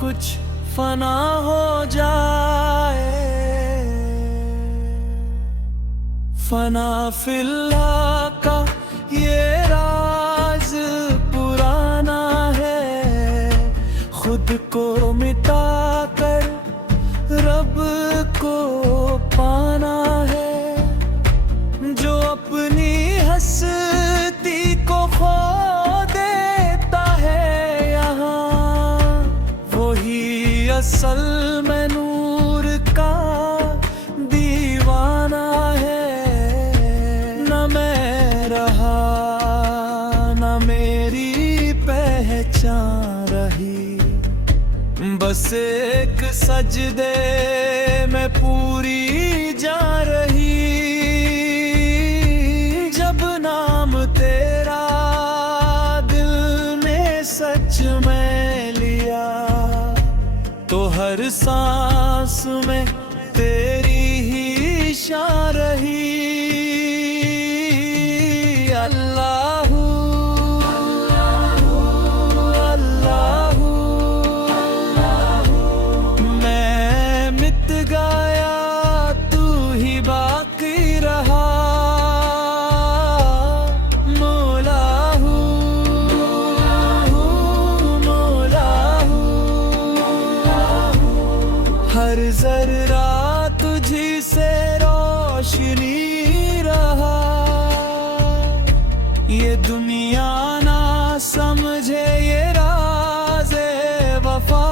कुछ फना हो जाए। फना फिल्ला का ये राज पुराना है, खुद को मिटा कर रब को पाना है। जो अपनी हस्ती को खो देता है यहाँ, वही असल में नूर का दीवाना है। न मैं रहा न मेरी पहचान रही, बस एक सजदे में पूरी जा रही। जब नाम तेरा दिल ने सच में लिया, तो हर सांस में तेरी ही शान रही। अल्लाहू अल्लाहू, मैं मिट गया तू ही बाकी रहा। हर जर्रा तुझी से रोशनी रहा। ये दुनिया ना समझे ये राज़े वफा,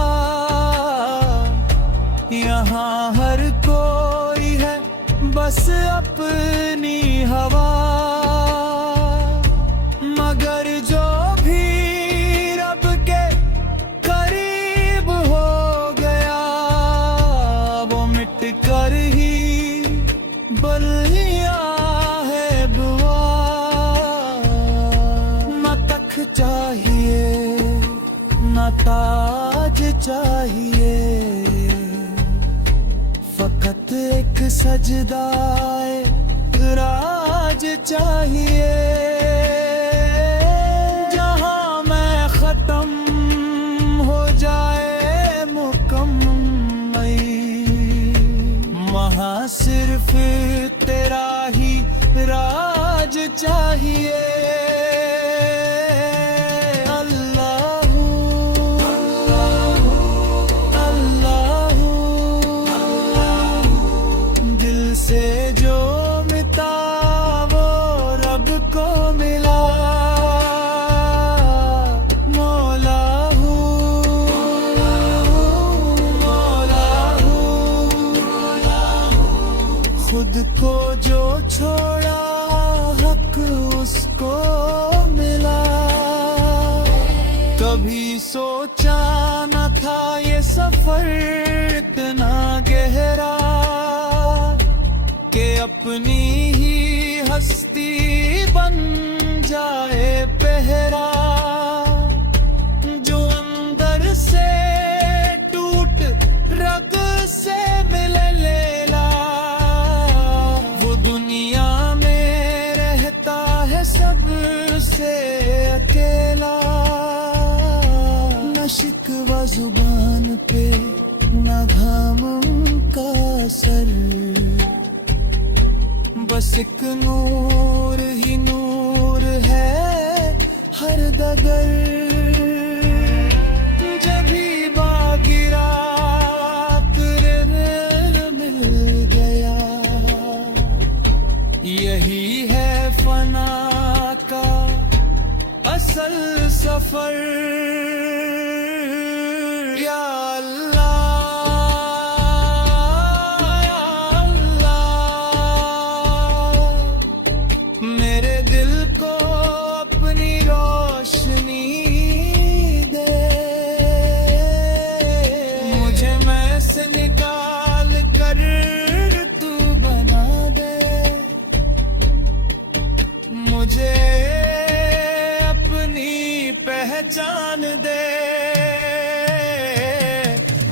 यहाँ हर कोई है बस अपनी हवा। मगर जो भी रब के करीब हो गया, वो मिट कर ही बलिया है दुआ। न तख चाहिए न ताज चाहिए, फकत एक सजदा राज चाहिए। जहां मैं खत्म हो जाए मुकम्मल, वहाँ सिर्फ तेरा ही राज चाहिए। अल्लाहू अल्लाहू, दिल से जो मिटा वो रब को मिला। खुद को जो छोड़ा हक उसको मिला। कभी सोचा न था ये सफर इतना गहरा, कि अपनी ही हस्ती बन जाए पहरा। जो अंदर से टूट रग से मिले लैला, दुनिया में रहता है सबसे अकेला। न शिकवा जुबान पे न घाम का असर, बस एक नूर ही नूर है हर दगर। जब भी बागिरा मिल गया, यही है फना का असल सफर। या अल्लाह या अल्लाह, मेरे दिल को अपनी रोशनी दे। मुझे मैं से निकाल कर तू बना दे। मुझे अपनी पहचान दे।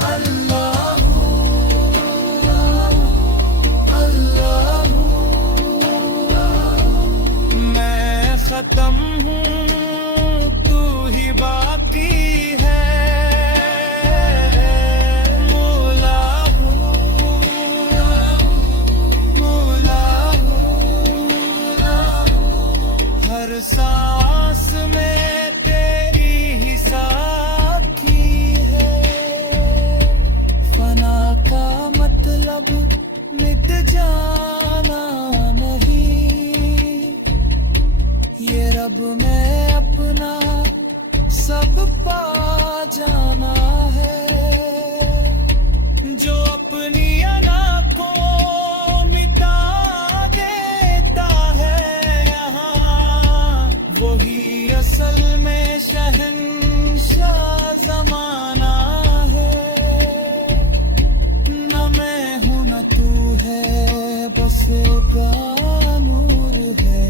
अल्लाहू अल्लाहू, मैं खत्म हूँ तू ही बाकी है। मतलब मिट जाना नहीं, ये रब में अपना सब पा जाना है। जो अपनी अना को मिटा देता है यहाँ, वही असल में शहंशाह ज़माना है। न मैं हूँ न तू है, बस का नूर है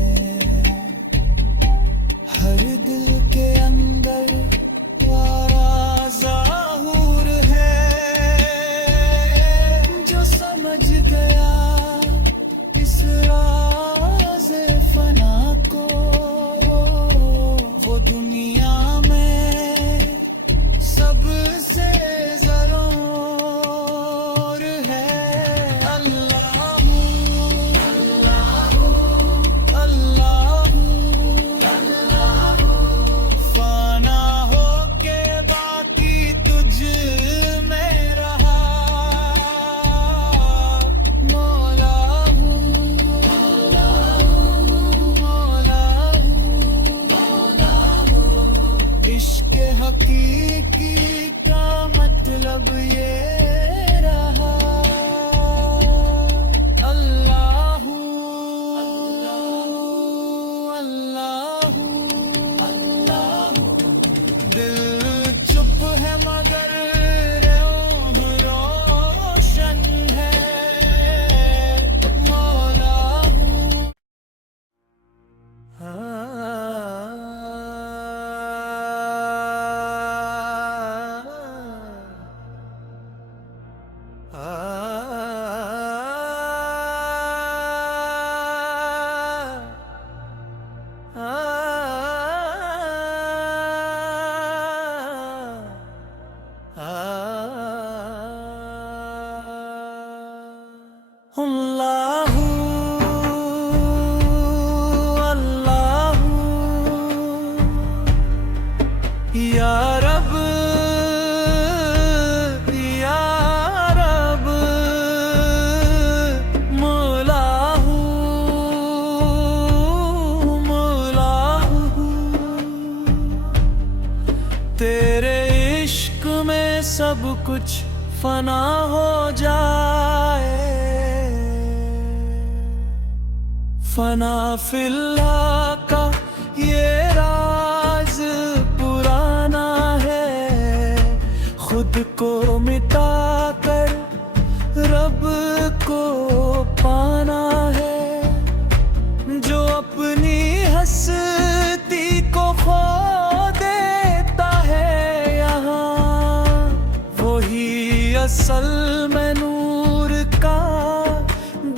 हर दिल के अंदर वारा ज़ाहूर है। जो समझ गया इस राज़े फना को, वो दुनिया में सबसे ज़रूर है। अल्लाहू अल्लाहू फाना हो के बाकी तुझ में रहा। मौला हूँ मौला हूँ, इश्क हकीकी का मतलब ये रहा। अल्लाहू अल्लाहू, दिल चुप है मगर रूह रोशन है। मौला हूँ अल्लाहू अल्लाहू या रब या रब। मौला हूँ तेरे इश्क में सब कुछ फना हो जाए। फना फिल्ला का ये राज पुराना है, खुद को मिटा कर रब को पाना है। जो अपनी हस्ती को खो देता है यहाँ, वही असल में नूर का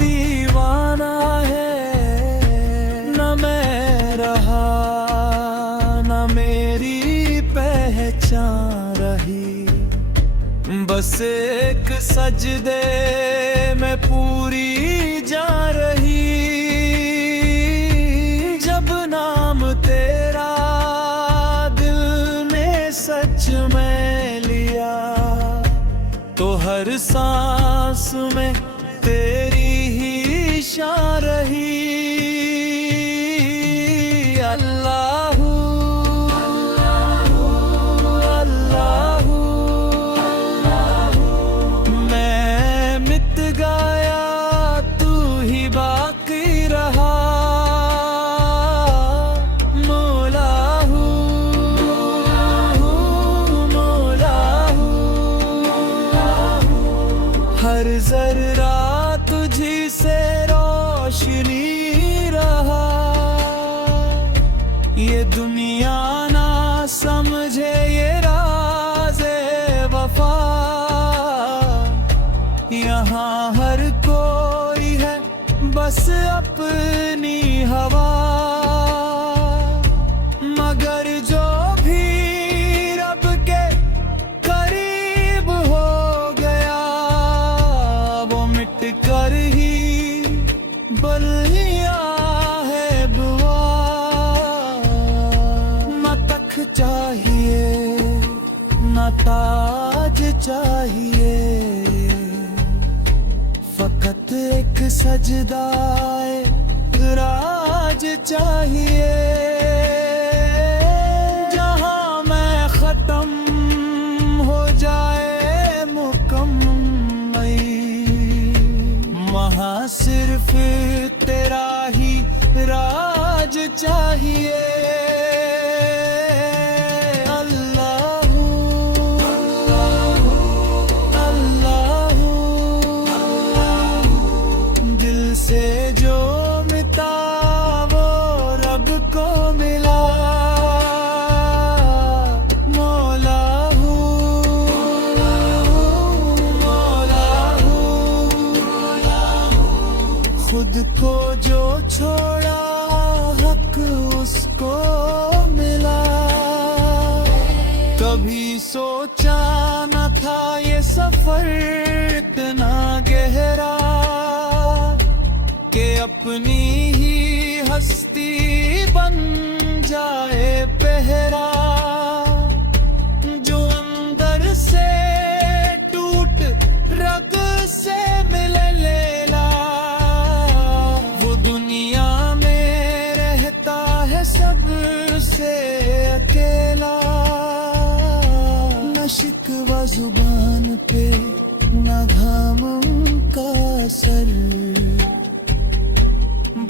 दीवाना है। न मैं रहा न मेरी पहचान रही, बस एक सजदे में पूरी जा रही। जब नाम तेरा दिल में सच में लिया, तो हर सांस में तेरी ही शान रही। अल्लाहू अल्लाहू, मैं मिट गया तू ही बाकी रहा। मौला हूँ मौला हूँ, हर जर्रा तुझी से रोशनी रहा। ये दुनिया ना समझे ये राज़े वफा, यहाँ हर कोई है बस अपनी हवा। मगर जो भी रब के करीब हो गया, वो मिट कर ही बलिया है बुआ। न तख चाहिए न ताज चाहिए, फकत एक सजदाए राज चाहिए, जहां मैं खत्म हो जाए मुकम्मल, वहां सिर्फ तेरा ही राज चाहिए। से जो मिटा वो रब को मिला, मौला हूँ, मौला हूँ। खुद को जो छोड़ा हक उसको मिला, कभी सोचा न था ये सफर इतना गहरा, कि अपनी ही हस्ती बन जाए पहरा, जो अंदर से टूट रग से मिले लैला, वो दुनिया में रहता है सबसे अकेला। न शिकवा जुबान पे न घाम का असर,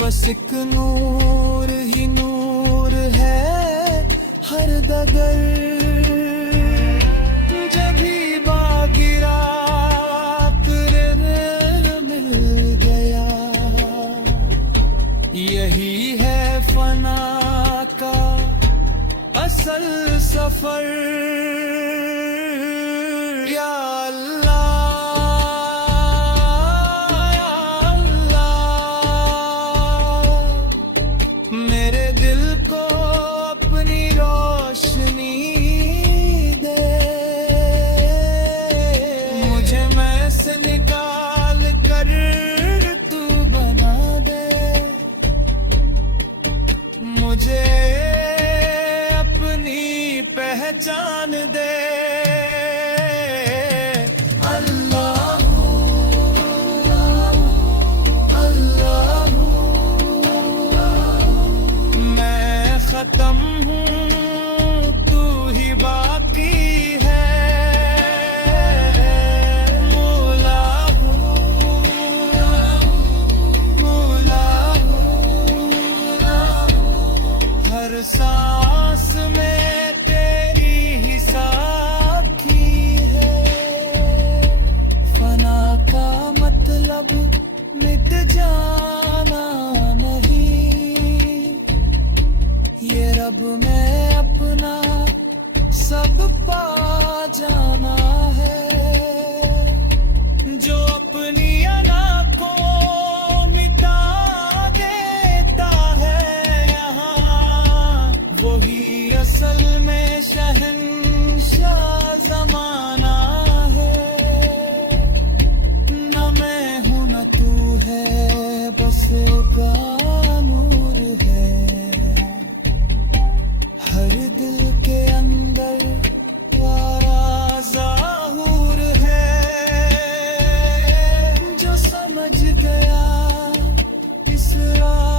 बस एक नूर ही नूर है हर दगर, जब भी बागिरा तेरे मिल गया, यही है फना का असल सफर। या मेरे दिल को अपनी रोशनी दे, मुझे मैं से निकाल कर तू बना दे, मुझे अपनी पहचान दे। खत्म हूँ तू ही बाकी है, मौला हूँ, मौला हूँ। हर सांस में तेरी ही साखी है, फना का मतलब मिट जाना नहीं, ये रब में अपना सब पा जाना है, जो अपनी अना को मिटा देता है यहाँ, वही असल में शहंशाह ज़माना है। न मैं हूँ न तू है, बस का नूर है हर दिल के अंदर, वारा ज़ाहूर है, जो समझ गया इस राह